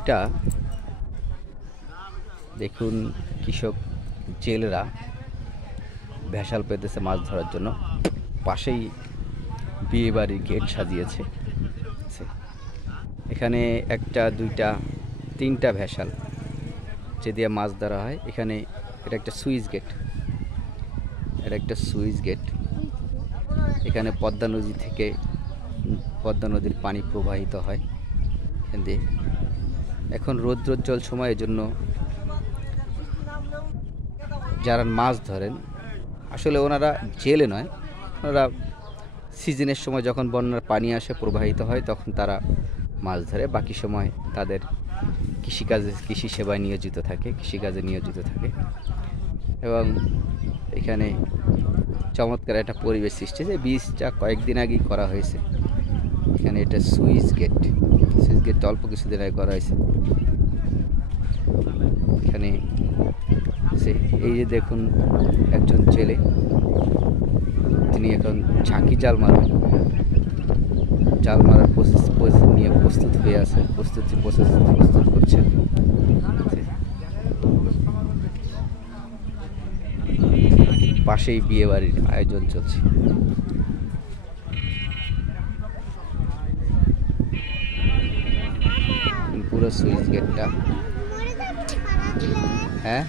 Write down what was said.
এটা দেখুন, কৃষক জেলেরা ভেসাল পেতেছে মাছ ধরার জন্য। পাশেই বিয়ে বাড়ির গেট সাজিয়েছে। এখানে একটা, দুইটা, তিনটা ভেসাল যে দিয়ে মাছ ধরা হয়। এখানে এটা একটা সুইচ গেট, এখানে পদ্মা নদীর পানি প্রবাহিত হয় এখান দিয়ে। এখন রৌদ্রোজ্জ্বল সময়ের জন্য যারা মাছ ধরেন, আসলে ওনারা জেলে নয়, ওনারা সিজনের সময় যখন বন্যার পানি আসে, প্রবাহিত হয়, তখন তারা মাছ ধরে। বাকি সময় তাদের কৃষি সেবায় নিয়োজিত থাকে, কৃষিকাজে নিয়োজিত থাকে। এবং এখানে চমৎকার একটা পরিবেশ সৃষ্টি হয়েছে। বীজটা কয়েকদিন আগেই করা হয়েছে। এখানে এটা সুইচ গেটটা অল্প কিছুদিন আগে করা হয়েছে। এখানে এই যে দেখুন, একজন ছেলে, তিনি এখন ঝাঁকি জাল মারার প্রসেস নিয়ে প্রস্তুত হয়ে আছে, প্রস্তুত করছেন। পাশেই বিয়ে বাড়ির আয়োজন চলছে। পুরো সুইচ গেটটা, হ্যাঁ।